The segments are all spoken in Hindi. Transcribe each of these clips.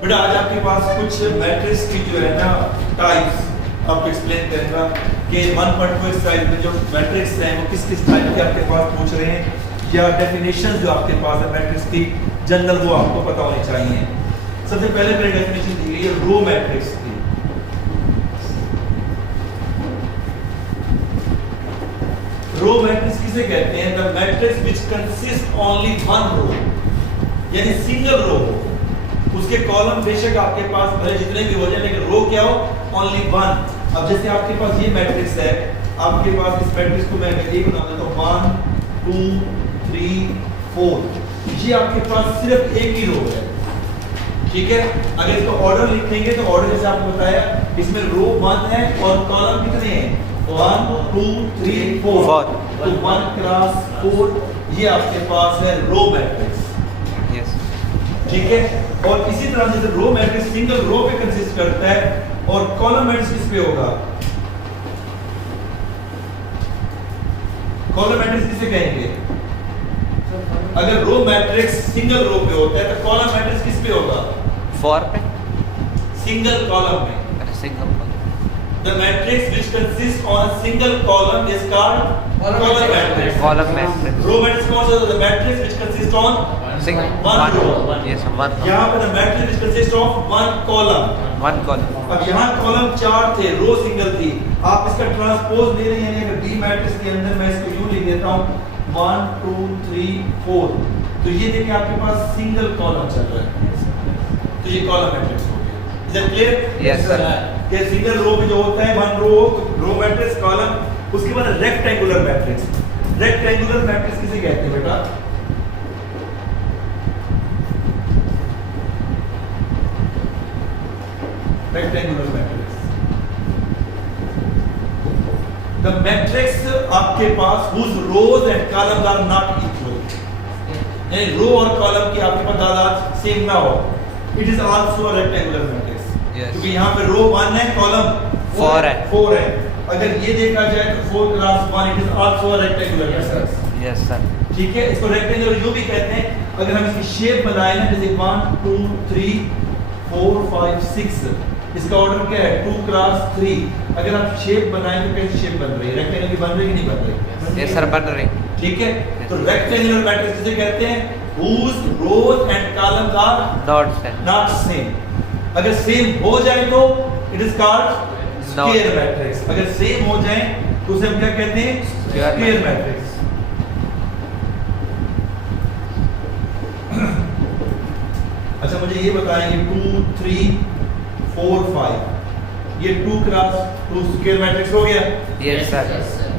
बेटा आज आपके पास कुछ मैट्रिक्स की जो है ना टाइप्स आपको एक्सप्लेन करेगा कि 1.2 एक्सरसाइज में जो मैट्रिक्स हैं वो किस किस टाइप के आपके पास पूछ रहे हैं, या डेफिनेशन जो आपके पास है मैट्रिक्स की जनरल वो आपको पता होनी चाहिए। सबसे पहले मेरी डेफिनेशन दी गई है रो मैट्रिक्स की। रो मैट्रिक्स किसे कहते हैं? The matrix which consist only one row, यानी सिंगल रो हो, उसके कॉलम बेशक आपके पास भले जितने भी हो जाए लेकिन रो क्या हो? Only one. अब जैसे आपके पास ये मैट्रिक्स है, आपके पास इस मैट्रिक्स को मैं एक बना देता हूं 1 2 3 4, ये आपके पास सिर्फ एक ही रो है, ठीक है। अगर इसको ऑर्डर लिखेंगे तो ऑर्डर जैसे आपको बताया इसमें रो 1 है और कॉलम कितने हैं? 1 2 3 4, तो 1 क्रॉस 4 ये आपके पास है रो मैट्रिक्स, ठीक है। और इसी तरह से रो मैट्रिक्स सिंगल रो पे कंसिस्ट करता है और कॉलम मैट्रिक्स किस पे होगा? कॉलम मैट्रिक्स किसे कहेंगे? अगर रो मैट्रिक्स सिंगल रो पे होता है तो कॉलम मैट्रिक्स किस पे होगा? 4 पे, सिंगल कॉलम में। Single column. The matrix which consists on a single column is called column matrix. Column matrix. Row matrix कौन सा? The matrix which consists on one row. Yes, one row. यहाँ पे the matrix which consists of one column. One column. अब यहाँ कॉलम 4 थे, रो सिंगल थी। आप इसका ट्रांसपोज ले रहे हैं, यानी अगर डी मैट्रिक्स के अंदर मैं इसको यूं लिख देता हूँ 1 2 3 4, तो ये देखिए आपके पास सिंगल कॉलम चल रहा है, तो ये कॉलम मैट्रिक्स हो गया। Is it clear? Yes, sir. ये सिंगल रो में जो होता है वन रो मैट्रिक्स कॉलम, उसके बाद रेक्टेंगुलर मैट्रिक्स। रेक्टेंगुलर मैट्रिक्स किसे कहते हैं बेटा? रेक्टेंगुलर मैट्रिक्स द मैट्रिक्स आपके पास whose rows and columns are not equal, यानी रो और कॉलम की आपके पास तादाद सेम ना हो, it is also a rectangular matrix. क्योंकि यहाँ पे रो 1 है, कॉलम 4 है। अगर ये देखा जाए तो 4 cross 1 it is also a rectangular matrix. Yes sir, ठीक है। इसको रेक्टेंगुलर यूं भी कहते हैं अगर हम इसकी शेप बनाए ना, जैसे 1 2 3 4 5 6, इसका ऑर्डर क्या है? 2 क्रॉस 3। अगर आप शेप बनाएं तो कैसी शेप बन रही है? रेक्टेंगल की बन रही है कि नहीं बन रही? यस सर, बन रही। ठीक है। तो रेक्टेंगुलर मैट्रिक्स किसे कहते हैं? whose rows and columns are not same। अगर सेम हो जाए तो it is called square matrix. अगर सेम हो जाए तो उसे हम क्या कहते हैं? Square matrix. अच्छा मुझे ये बताएंगे 2 3 4 5, ये 2 क्रॉस 2 स्क्वायर मैट्रिक्स हो गया? Yes sir.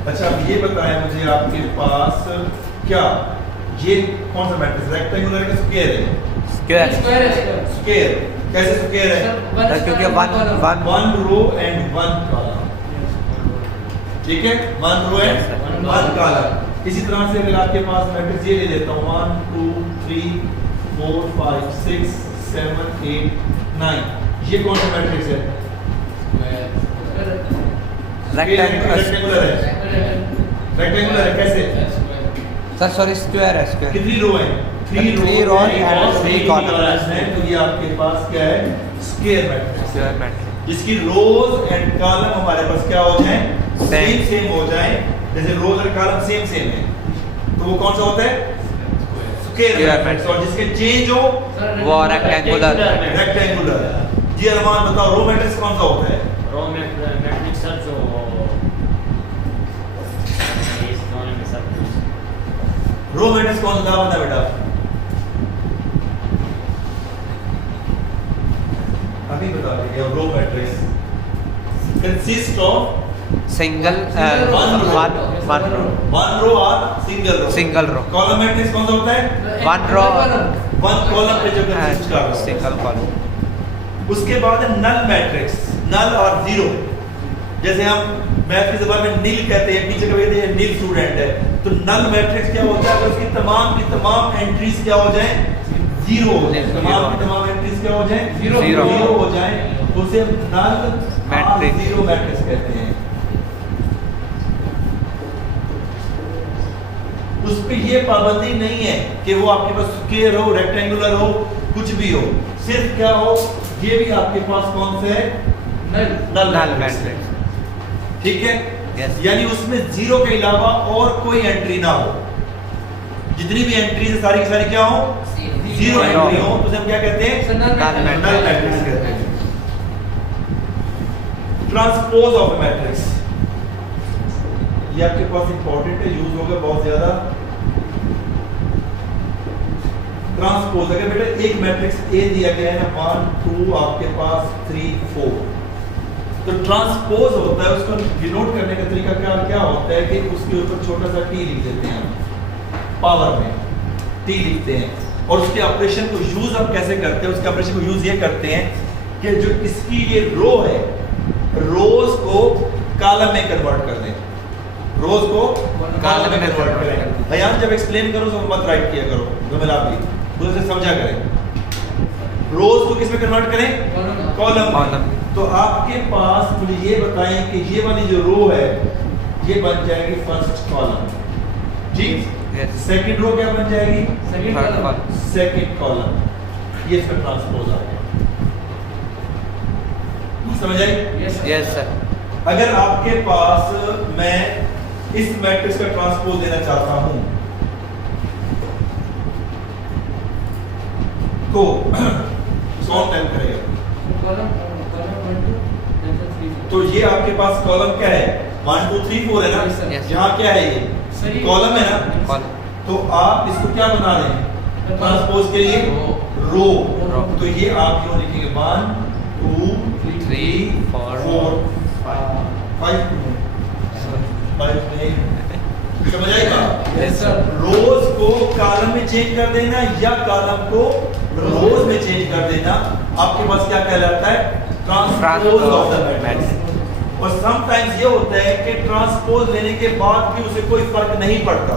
अच्छा अब ये बताएं मुझे आपके पास क्या ये कौन सा मैट्रिक्स? रेक्टेंगुलर है कि स्क्वायर है? स्क्वायर। कैसे स्क्वायर है? क्योंकि one row and one column, ठीक है। 1 रो एंड 1 कॉलम। इसी तरह से अगर आपके पास मैट्रिक्स ये ले लेता हूँ 1 2 3 4 5 6 7 8 9, ये कौन सा मैट्रिक्स है? रेक्टेंगुलर है। रेक्टेंगुलर है कैसे? सर सॉरी, स्क्वायर है। स्क्वायर कितनी रो है? 3 रो एंड 3 कॉलम्स हैं, तो ये आपके पास क्या है? Square matrix. स्क्वायर मैट्रिक्स जिसकी रोज एंड कॉलम हमारे पास क्या हो जाए? सेम हो जाए। जैसे रोज और कॉलम सेम है तो वो कौन सा होता है? Square matrix. और जिसके चेंज हो वो रेक्टेंगुलर। जी अरमान बताओ रो मैट्रिक्स कौन सा होता है? रो मैट्रिक्स सर जो इस दोनों में सब कुछ रो मैट्रिक्स कौन सा बता बेटा? अभी बता दीजिए। Row matrix consist of single one row और सिंगल रो। कॉलम मैट्रिक्स कौन सा होता है? वन रो वन कॉलम पे जो कंसिस्ट कर रहा है सिंगल कॉलम। उसके बाद है नल मैट्रिक्स, नल और जीरो। जैसे हम मैथ की ज़बान में नील कहते हैं, टीचर कहते हैं नील स्टूडेंट है, तो नल मैट्रिक्स क्या होता है? अगर उसकी तमाम की तमाम एंट्रीज क्या हो जाए? जीरो हो जाए। तमाम की तमाम एंट्रीज क्या हो जाए? जीरो हो जाए, तो उसे हम नल मैट्रिक्स जीरो मैट्रिक्स कहते हैं। उस पे ये पाबंदी नहीं है कि वो आपके पास स्क्वायर हो, रेक्टेंगुलर हो, कुछ भी हो, सिर्फ क्या हो, ये भी आपके पास कौन से है, नल नल मैट्रिक्स। मैट्रिक्स। ठीक है, Yes. यानी उसमें जीरो के अलावा और कोई एंट्री ना हो, जितनी भी एंट्री है सारी की सारी क्या हो, जीरो एंट्री हो, तो हम क्या कहते हैं, नल मैट्रिक्स कहते हैं। ट्रांसपोज ऑफ मैट्रिक्स, ये आपके पास इंपॉर्टेंट है, यूज होगा बहुत ज्यादा। ट्रांसपोज, अगर बेटा एक मैट्रिक्स ए दिया गया है ना 1 2 आपके पास 3 4, तो ट्रांसपोज होता है, उसको डिनोट करने का तरीका क्या होता है कि उसके ऊपर छोटा सा टी लिख देते हैं, पावर में टी लिखते हैं, और उसके ऑपरेशन को यूज हम कैसे करते हैं, उसके ऑपरेशन को यूज ये करते हैं कि जो इसकी ये रो है, रोज को कॉलम में कन्वर्ट कर दें, रोज को कॉलम में कन्वर्ट करें। भैया जब एक्सप्लेन करो तो मत राइट किया करो, जो मैं आप भी उसे समझा करें। रोज को किस में कन्वर्ट करें, कॉलम। तो आपके पास मुझे ये बताएं कि ये वाली जो रो है ये बन जाएगी फर्स्ट कॉलम, ठीक। Yes. सेकंड रो क्या बन जाएगी, Third column. सेकंड कॉलम, ये इसका ट्रांसपोज आ गया, समझ आई? Yes sir. अगर आपके पास मैं इस मैट्रिक्स का ट्रांसपोज देना चाहता हूं तो कौन टाइप करेगा, तो ये आपके पास कॉलम क्या है, 1 2 3 4 है ना, Yes. यहाँ क्या है, ये कॉलम है ना, कॉलम। तो आप इसको क्या बना रहे हैं, ट्रांसपोज के लिए रो, तो ये आप क्यों लिखेंगे 1 2 3 4 5 समझ आएगा? रोज को कॉलम में चेंज कर देना या कॉलम को रोज में चेंज कर देना आपके पास क्या कहलाता है, ट्रांसपोज ऑफ द मैट्रिक्स। और समटाइम्स ये होता है कि ट्रांसपोज लेने के बाद भी उसे कोई फर्क नहीं पड़ता,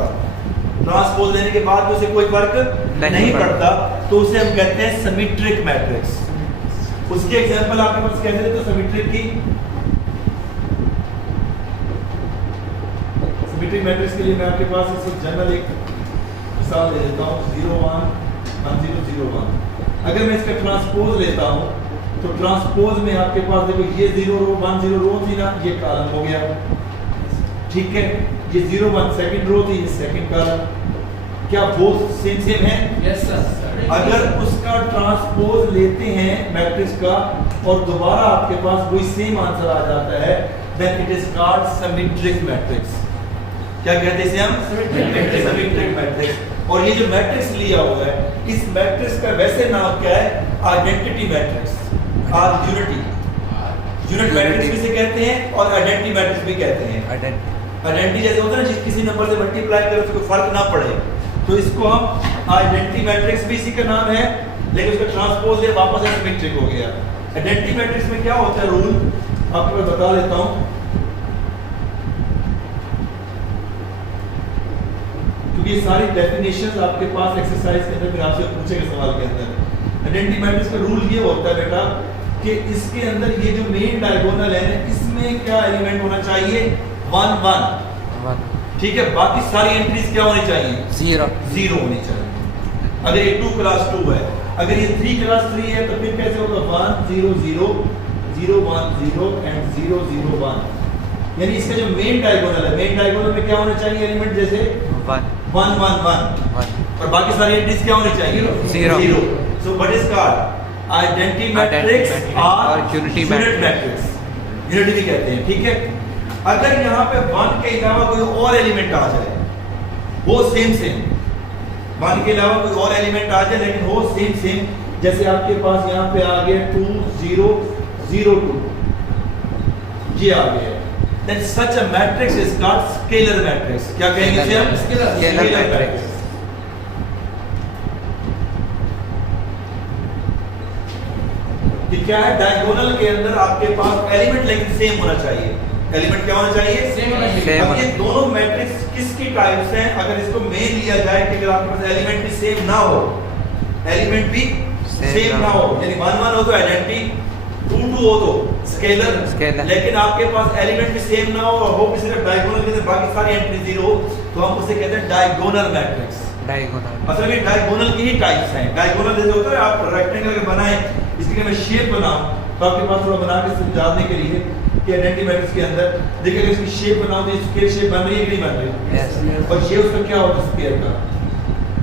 ट्रांसपोज लेने के बाद भी उसे कोई फर्क नहीं पड़ता, तो उसे हम कहते हैं सिमेट्रिक मैट्रिक्स। उसकी एग्जांपल आपके पास कैसे देते, तो सिमेट्रिक की, सिमेट्रिक मैट्रिक्स के लिए मैं आपके पास इसे जनरल एक मिसाल दे देता हूँ, 0 1 1 0 0 1। अगर मैं इसका ट्रांसपोज लेता हूँ तो ट्रांसपोज में आपके पास देखो ये 0 रो 1 0 रो थी ना, ये कॉलम हो गया, ठीक है। ये 0 1 सेकंड रो थी, ये सेकंड कॉलम, क्या वो सेम है? Yes sir. अगर उसका ट्रांसपोज लेते हैं मैट्रिक्स का और दोबारा आपके पास वही सेम आंसर आ जाता है, then it is called symmetric matrix. क्या कहते हैं इसे हम? Symmetric matrix. और ये जो मैट्रिक्स लिया हुआ है, इस मैट्रिक्स का वैसे नाम क्या है, आइडेंटिटी मैट्रिक्स और यूनिटी। यूनिट मैट्रिक्स भी से कहते हैं और आइडेंटिटी मैट्रिक्स भी कहते हैं। आइडेंटिटी जैसे होता है ना, किसी नंबर से मल्टीप्लाई करो तो कोई फर्क ना पड़े, तो इसको हम आइडेंटिटी मैट्रिक्स भी इसी का नाम है, लेकिन उसका ट्रांसपोज ले वापस सिमेट्रिक हो गया। आइडेंटिटी मैट्रिक्स में क्या होता है रूल, आपको मैं बता देता हूं, क्योंकि ये सारी डेफिनेशंस आपके पास एक्सरसाइज के अंदर फिर आपसे पूछेगा सवाल के अंदर। आइडेंटिटी मैट्रिक्स का रूल ये होता है बेटा कि इसके अंदर ये जो मेन डायगोनल है, इसमें क्या एलिमेंट होना चाहिए, 1 1, ठीक है। बाकी सारी एंट्रीज क्या होनी चाहिए, 0 होनी चाहिए। अगर ये 2 क्लास 2 है, अगर ये 3 क्लास 3 है, तो फिर कैसे होगा, 1 0 0 0 1 0 एंड 0 0 1। यानी इसका जो मेन डायगोनल है, मेन डायगोनल में क्या होना चाहिए एलिमेंट, जैसे 1 1 1, और बाकी सारी एंट्रीज क्या होनी चाहिए, 0। So what is called identity matrix और यूनिटी मैट्रिक्स, यूनिटी भी कहते हैं, ठीक है। अगर यहाँ पे 1 के अलावा कोई और एलिमेंट आ जाए, वो सेम 1 के अलावा कोई और एलिमेंट आ जाए लेकिन वो सेम, जैसे आपके पास यहाँ पे आ गया 2 0 0 2, ये आ गया, then such a matrix is called scalar matrix। क्या कहेंगे इसे हम? Scalar matrix। कि क्या है, डायगोनल के अंदर आपके पास एलिमेंट लेकिन सेम होना चाहिए। एलिमेंट क्या होना चाहिए, सेम होना चाहिए। अब ये दोनों मैट्रिक्स किसकी टाइप्स हैं, अगर इसको मेन लिया जाए कि अगर आपके पास एलिमेंट भी सेम ना हो, एलिमेंट भी सेम ना हो, यानी 1 1 हो तो आइडेंटिटी, 2 2 हो तो स्केलर, लेकिन आपके पास एलिमेंट भी सेम ना हो और हो भी सिर्फ डायगोनल के अंदर बाकी सारी एंट्री 0 हो, तो हम उसे कहते हैं डायगोनल मैट्रिक्स। डायगोनल। असल में डायगोनल की ही टाइप्स हैं। डायगोनल जैसे होता है आप रेक्टेंगल के बनाएं, इसकी मैं शेप बनाऊं तो आपके पास थोड़ा बना के समझाने के लिए कि आइडेंटिटी मैट्रिक्स के अंदर देखिए अगर इसकी शेप बनाओ तो स्क्वायर शेप बन रही है कि नहीं बन रही? यस और ये उसका क्या होता है स्क्वायर का?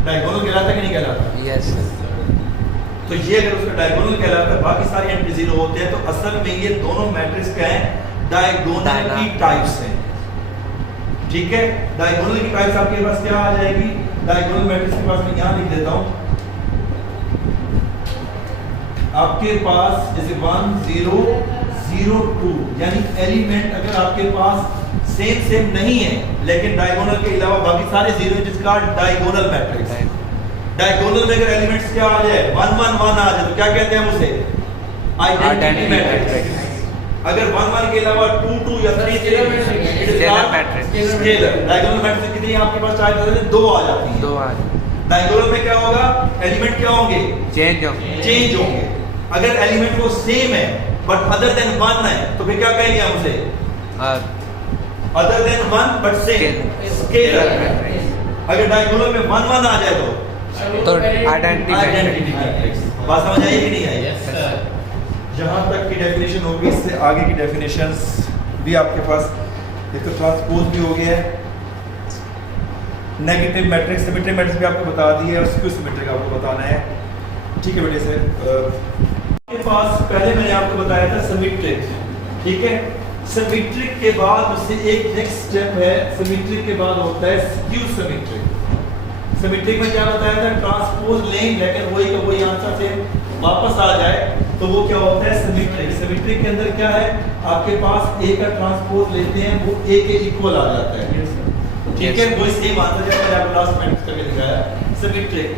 डायगोनल कहलाता है कि नहीं कहलाता? यस। तो ये अगर उसका डायगोनल कहलाता है, बाकी सारे एंटी जीरो होते हैं, तो असल में ये दोनों मैट्रिक्स क्या हैं? डायगोनल की टाइप्स हैं। ठीक है, डायगोनल की टाइप्स आपके पास क्या आ जाएगी? डायगोनल मैट्रिक्स के पास मैं यहाँ लिख देता हूँ, आपके पास जैसे 1 0 0 2 यानी एलिमेंट अगर आपके पास सेम नहीं है लेकिन डायगोनल के अलावा बाकी सारे जीरो हैं, जिसका डायगोनल मैट्रिक्स। डायगोनल में अगर एलिमेंट्स क्या आ जाए 1 1 1 आ जाए तो क्या कहते हैं हम उसे? Identity matrix. अगर 1 1 के अलावा 2 2 या 3 3 scalar matrix. Scalar. Diagonal matrix कितनी आपके पास चाहे तो 2 आ जाती है। 2 आ डायगोनल में क्या होगा? एलिमेंट क्या होंगे? चेंज होंगे। अगर एलिमेंट वो सेम है बट अदर देन 1 है तो फिर क्या कहेंगे हम उसे? Other than 1 but same, scalar. अगर डायगोनल में 1 1 आ जाए तो आइडेंटिटी मैट्रिक्स। बात समझ आई कि नहीं आई? जहां तक की डेफिनेशन होगी, इससे आगे की डेफिनेशंस भी आपके पास, एक तो ट्रांसपोज भी हो गया है, नेगेटिव मैट्रिक्स, सिमेट्रिक मैट्रिक्स भी आपको बता दी है और स्क्यू सिमेट्रिक आपको बताना है। ठीक है बेटे से के पास पहले मैंने आपको बताया था सिमेट्रिक। ठीक है, सिमेट्रिक के बाद उससे एक नेक्स्ट स्टेप है, सिमेट्रिक के बाद होता है स्क्यू सिमेट्रिक। सिमेट्रिक में क्या बताया था? ट्रांसपोज लें लेकिन वही का वही आंसर सेम वापस आ जाए तो वो क्या होता है? सिमेट्रिक। सिमेट्रिक के अंदर क्या है? आपके पास ए का ट्रांसपोज लेते हैं वो ए के इक्वल आ जाता है। ठीक है, वो सेम आंसर जैसा मैंने आपको लास्ट में करके दिखाया, सिमेट्रिक।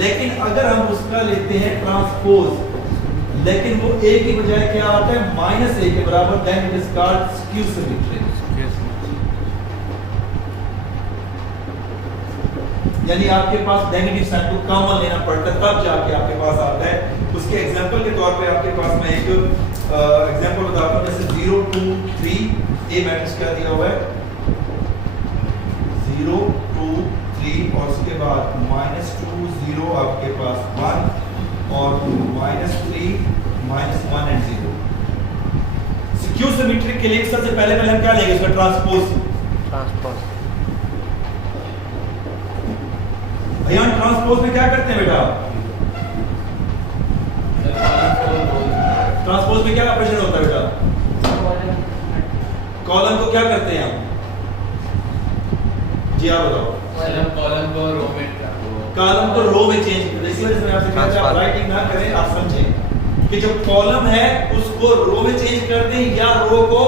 लेकिन अगर हम उसका लेते हैं ट्रांसपोज लेकिन वो a की बजाय क्या आता है? -a के बराबर, then it is called skew symmetric. यानी आपके पास नेगेटिव साइन को कॉमन लेना पड़ता है तब जाके आपके पास आता है। उसके एग्जांपल के तौर पे आपके पास मैं एक एग्जांपल बताता हूं, जैसे 0 2 3 ए मैट्रिक्स क्या दिया हुआ है? 0 2 3 और उसके बाद -2 0 आपके पास 1 और -3 -1 एंड 0। स्क्यू सिमेट्रिक के लिए सबसे पहले हम क्या लेंगे? उसका ट्रांसपोज। यहाँ ट्रांसपोज में क्या करते हैं बेटा? ट्रांसपोज में क्या ऑपरेशन होता है बेटा? कॉलम को क्या करते हैं हम? जी आप बताओ। कॉलम को रो में चेंज करते हैं। इसी वजह से मैं आपसे कहा था आप राइटिंग ना करें, आप समझें कि जो कॉलम है उसको रो में चेंज कर दें या रो को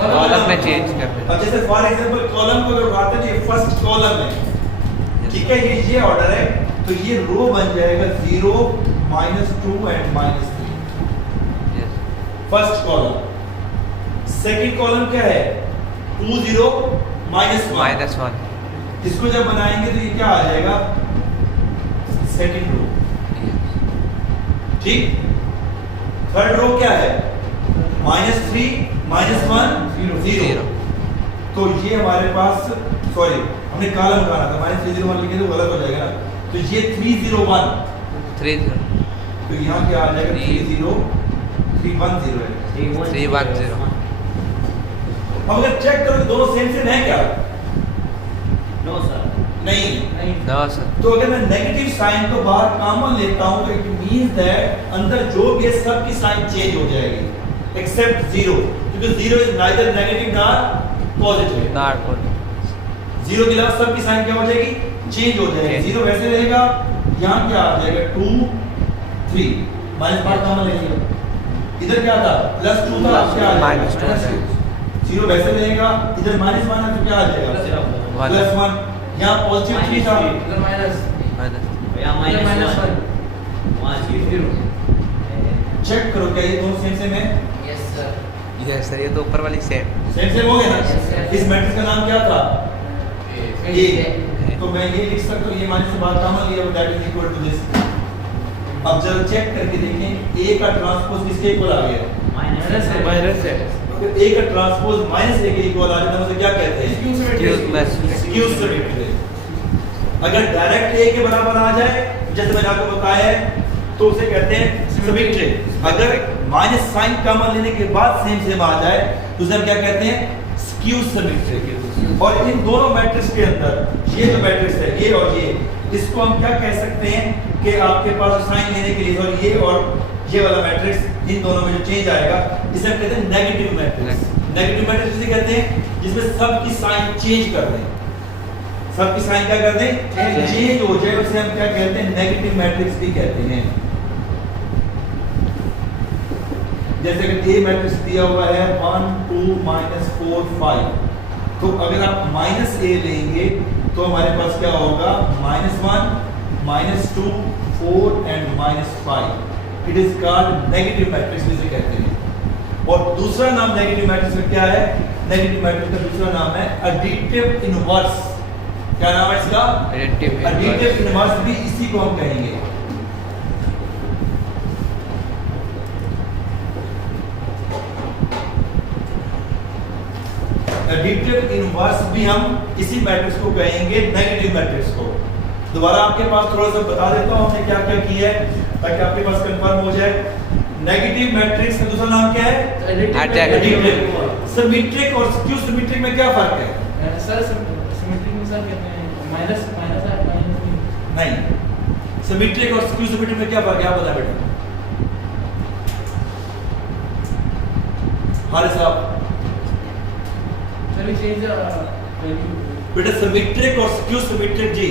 कॉलम में चेंज कर दें। अब जैसे फॉर एग्जांपल कॉलम को अगर उठाते हैं तो ये फर्स्ट कॉलम है, ठीक है, ये ऑर्डर है तो ये रो बन जाएगा 0 -2 and -3 first column. Second column क्या है? 2 0 -1। इसको जब बनाएंगे तो ये क्या आ जाएगा? Second row. ठीक, थर्ड रो क्या है? -3 -1 0। तो ये हमारे पास, सॉरी हमने कॉलम बनाना था, -3 0 1 लिखे तो गलत हो जाएगा ना, तो ये 3 0 1 तो यहाँ क्या आ जाएगा? 3 0 3 1 0 है। 3 1 0। अब अगर चेक करो दोनों सेम है क्या? No sir. नहीं। No sir. तो अगर मैं नेगेटिव साइन को बाहर कॉमन लेता हूं तो इट मींस दैट अंदर जो भी है सब की साइन चेंज हो जाएगी एक्सेप्ट 0, क्योंकि 0 is neither negative nor positive. 0 के अलावा सब की साइन क्या हो जाएगी? चेंज हो जाएगी। 0 वैसे रहेगा, यहाँ क्या आ जाएगा? 2 3 माइनस बाहर कॉमन लेंगे, इधर क्या था? +2 था, क्या आ जाएगा? 0 वैसे रहेगा, इधर -1 है तो क्या आ जाएगा? +1। यहाँ पॉजिटिव 3 था, इधर माइनस यहाँ -1 वहाँ 0। चेक करो क्या ये दोनों सेम है? यस सर, ये तो ऊपर वाली सेम हो गया ना। इस मैट्रिक्स का नाम क्या था? ए। तो मैं ये लिख सकता हूँ, ये माइनस से बाहर कॉमन लिया, that is equal to this. अब जरा चेक करके देखें ए का ट्रांसपोज किसके इक्वल आ गया? माइनस है। अगर ए का ट्रांसपोज -a के इक्वल आ जाए तो उसे क्या कहते हैं? Skew symmetric. अगर डायरेक्ट ए के बराबर आ जाए, जैसे मैंने आपको बताया है, तो उसे कहते हैं सिमेट्रिक। अगर माइनस साइन कॉमन लेने के बाद सेम सेम आ जाए तो उसे हम क्या कहते हैं, स्क्यू सिमेट्रिक। और इन दोनों मैट्रिक्स के अंदर ये जो मैट्रिक्स है ये और ये, इसको हम क्या कह सकते हैं कि आपके पास साइन लेने के लिए और ये वाला मैट्रिक्स, इन दोनों में जो चेंज आएगा इसे हम कहते हैं नेगेटिव मैट्रिक्स। नेगेटिव मैट्रिक्स किसे कहते हैं, जिसमें सबकी साइन चेंज कर दें, सबकी साइन क्या कर दें, चेंज हो जाए, उसे हम क्या कहते हैं, नेगेटिव मैट्रिक्स भी कहते हैं। जैसे कि ए मैट्रिक्स दिया हुआ है 1 2 -4 5, तो अगर आप माइनस ए लेंगे तो हमारे पास क्या होगा, -1 -2 4 and -5। It is called negative matrix जिसे कहते हैं। और दूसरा नाम नेगेटिव मैट्रिक्स का क्या है, नेगेटिव मैट्रिक्स का दूसरा नाम है एडिटिव इनवर्स। क्या नाम है इसका, एडिटिव इनवर्स भी इसी को हम कहेंगे। एडिटिव इनवर्स भी हम इसी मैट्रिक्स को कहेंगे, नेगेटिव मैट्रिक्स को। दोबारा आपके पास थोड़ा सा बता देता हूं हमने क्या क्या किया है ताकि आपके पास कंफर्म हो जाए। नेगेटिव मैट्रिक्स का दूसरा नाम क्या है, एडिटिव। सिमेट्रिक और स्क्यू सिमेट्रिक में क्या फर्क है, सर सिमेट्रिक में सर कहते हैं माइनस नहीं, सिमेट्रिक और स्क्यू सिमेट्रिक में क्या फर्क है, आप बताएं बेटा। हमारे साहब बेटा, सिमेट्रिक और स्क्यू सिमेट्रिक जी,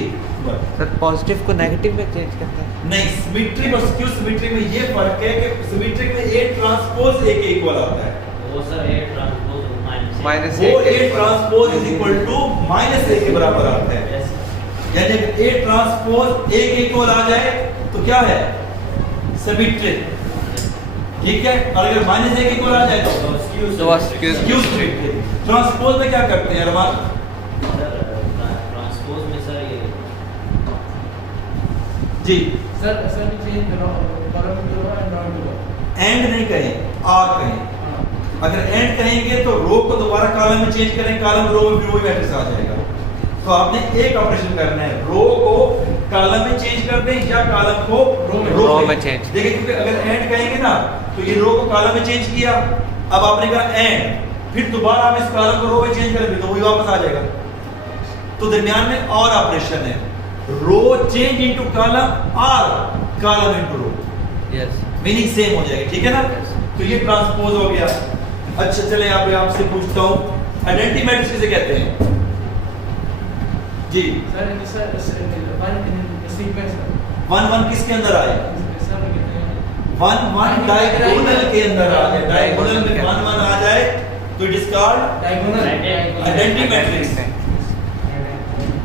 सर पॉजिटिव को नेगेटिव में चेंज करते हैं। नहीं, सिमेट्रिक और स्क्यू सिमेट्रिक में ये फर्क है कि सिमेट्रिक में ए ट्रांसपोज ए के इक्वल आता है, वो सर ए ट्रांसपोज माइनस वो A transpose is equal to minus A के बराबर आता है। यानी ए ट्रांसपोज ए के इक्वल आ जाए तो क्या है, सिमेट्रिक, ठीक है। और अगर माइनस ए के इक्वल आ जाए तो स्क्यू सिमेट्रिक। ट्रांसपोज में क्या करते हैं अरमान, ट्रांसपोज में सर ये जी सर चेंज करो, एंड नहीं कहें, आर कहें। अगर एंड कहेंगे तो रो को दोबारा कॉलम में चेंज करें, कॉलम रो में फिर वही मैट्रिक्स आ जाएगा। तो आपने एक ऑपरेशन करना है, रो को कॉलम में चेंज कर दें या कॉलम को रो में चेंज। देखिए क्योंकि अगर एंड कहेंगे ना तो ये रो को कॉलम में चेंज किया, अब आपने कहा एंड, फिर दोबारा आप इस कॉलम को रो में चेंज करेंगे तो वही वापस आ जाएगा। तो दरमियान में और ऑपरेशन है, रो चेंज इनटू कॉलम और कॉलम इनटू रो, यस, मीनिंग सेम हो जाएगी, ठीक है ना। तो ये ट्रांसपोज हो गया। अच्छा चले आपसे पूछता हूं, आइडेंटिटी मैट्रिक्स किसे कहते हैं जी, सर सीक्वेंस 1 1 किसके अंदर आए, सर कहते हैं 1 1 डायगोनल के अंदर आ जाए, डायगोनल में 1 1 आ जाए तो it is called diagonal identity matrix.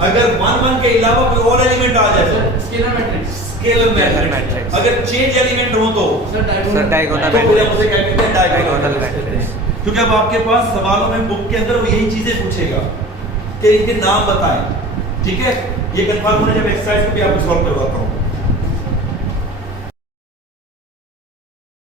अगर 1 1 के अलावा कोई और एलिमेंट आ जाए तो स्केलर मैट्रिक्स, स्केलर मैट्रिक्स। अगर चेंज एलिमेंट हो तो सर डायगोनल तो फिर हम उसे क्या कहते हैं, डायगोनल मैट्रिक्स। मैट्रिक्स। क्योंकि अब आपके पास सवालों में बुक के अंदर वो यही चीजें पूछेगा कि इनके नाम बताएं, ठीक है। ये कंफर्म होने जब एक्सरसाइज को भी आपको सॉल्व करवाता हूं।